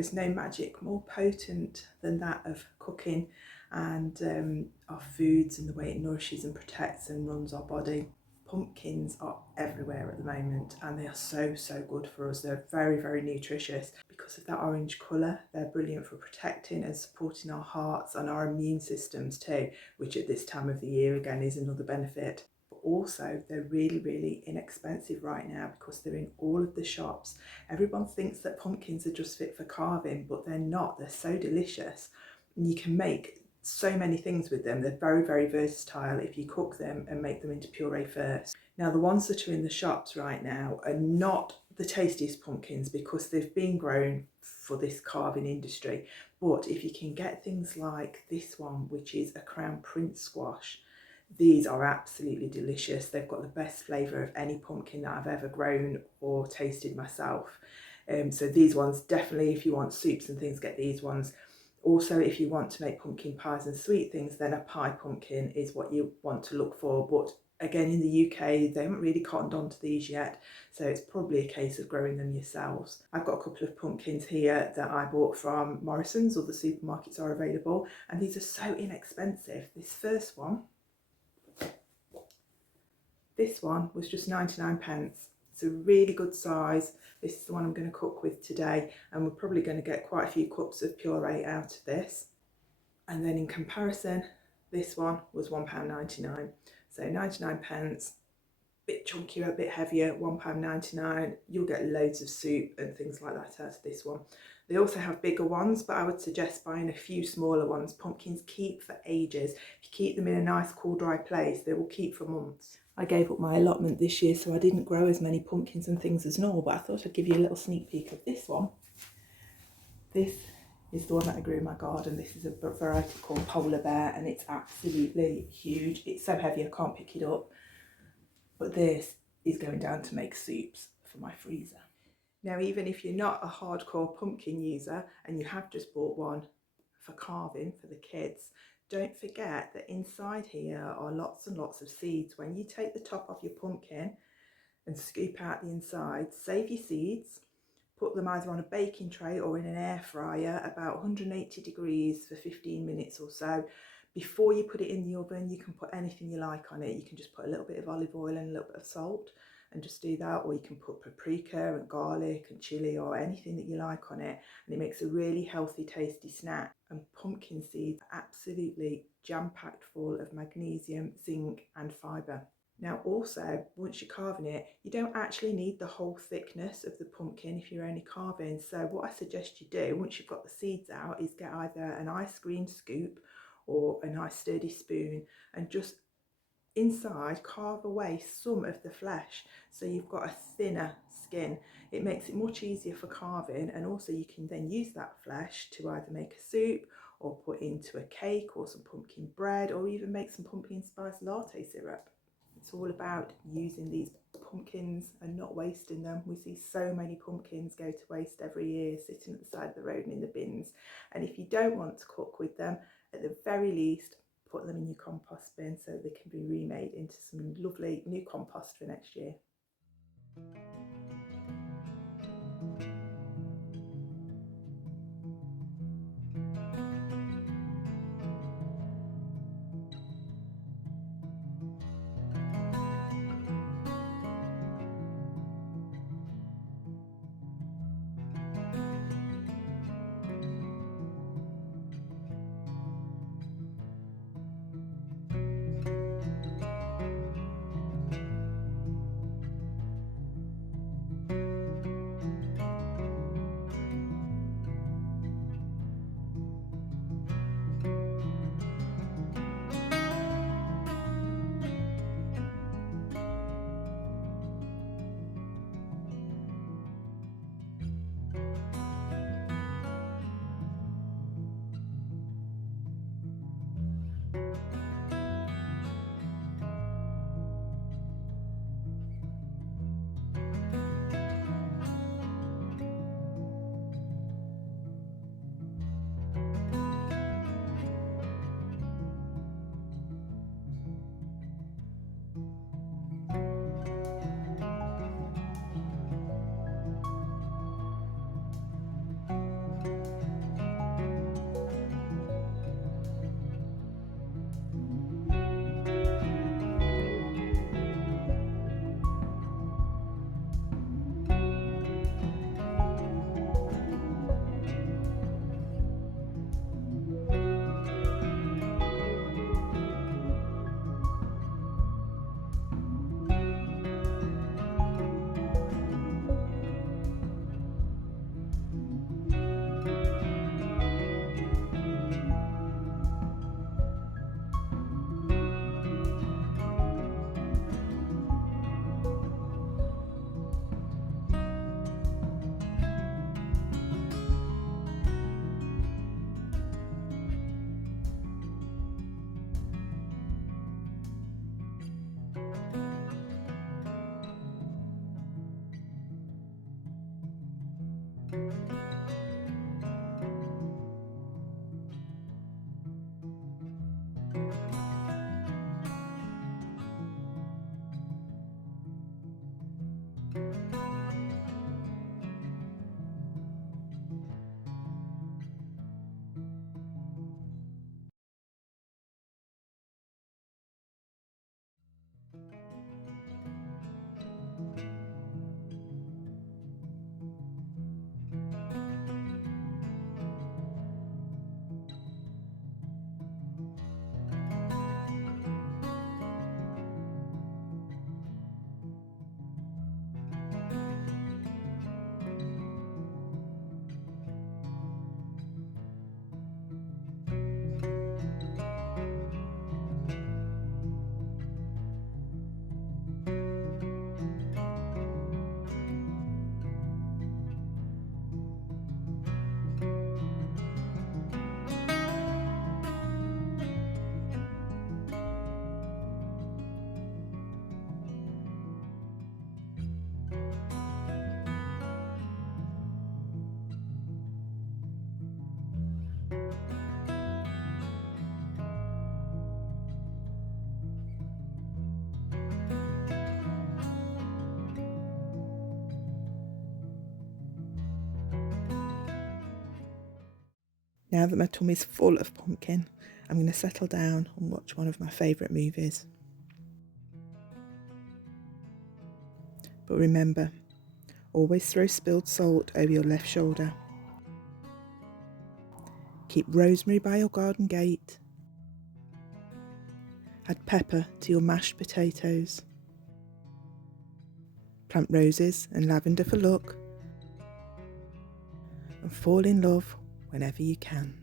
is no magic more potent than that of cooking and our foods and the way it nourishes and protects and runs our body. Pumpkins are everywhere at the moment and they are so good for us. They're very nutritious because of that orange colour. They're brilliant for protecting and supporting our hearts and our immune systems too, which at this time of the year again is another benefit. But also they're really inexpensive right now because they're in all of the shops. Everyone thinks that pumpkins are just fit for carving, but they're not. They're so delicious and you can make so many things with them. They're very versatile if you cook them and make them into puree first. Now the ones that are in the shops right now are not the tastiest pumpkins because they've been grown for this carving industry, but if you can get things like this one, which is a Crown Prince squash, these are absolutely delicious. They've got the best flavour of any pumpkin that I've ever grown or tasted myself. So these ones, definitely if you want soups and things, get these ones. Also, if you want to make pumpkin pies and sweet things, then a pie pumpkin is what you want to look for. But again, in the UK, they haven't really cottoned on to these yet, so it's probably a case of growing them yourselves. I've got a couple of pumpkins here that I bought from Morrison's, or the supermarkets are available, and these are so inexpensive. This one was just 99p. It's a really good size. This is the one I'm going to cook with today, and we're probably going to get quite a few cups of puree out of this. And then in comparison, this one was £1.99. So 99p, bit chunkier, a bit heavier, £1.99. You'll get loads of soup and things like that out of this one. They also have bigger ones, but I would suggest buying a few smaller ones. Pumpkins keep for ages. If you keep them in a nice, cool, dry place, they will keep for months. I gave up my allotment this year, so I didn't grow as many pumpkins and things as normal, but I thought I'd give you a little sneak peek of this one. This is the one that I grew in my garden. This is a variety called Polar Bear, and it's absolutely huge. It's so heavy I can't pick it up, but this is going down to make soups for my freezer. Now, even if you're not a hardcore pumpkin user and you have just bought one for carving for the kids, don't forget that inside here are lots and lots of seeds. When you take the top off your pumpkin and scoop out the inside, save your seeds, put them either on a baking tray or in an air fryer about 180 degrees for 15 minutes or so. Before you put it in the oven, you can put anything you like on it. You can just put a little bit of olive oil and a little bit of salt and just do that, or you can put paprika and garlic and chili or anything that you like on it, and it makes a really healthy, tasty snack. And pumpkin seeds are absolutely jam-packed full of magnesium, zinc and fibre. Now also, once you're carving it, you don't actually need the whole thickness of the pumpkin if you're only carving. So what I suggest you do, once you've got the seeds out, is get either an ice cream scoop or a nice sturdy spoon and just inside carve away some of the flesh so you've got a thinner skin. It makes it much easier for carving, and also you can then use that flesh to either make a soup or put into a cake or some pumpkin bread, or even make some pumpkin spice latte syrup. It's all about using these pumpkins and not wasting them. We see so many pumpkins go to waste every year sitting at the side of the road and in the bins, and if you don't want to cook with them, at the very least put them in your compost bin so they can be remade into some lovely new compost for next year. Now that my tummy's full of pumpkin, I'm going to settle down and watch one of my favourite movies. But remember, always throw spilled salt over your left shoulder. Keep rosemary by your garden gate. Add pepper to your mashed potatoes. Plant roses and lavender for luck. And fall in love whenever you can.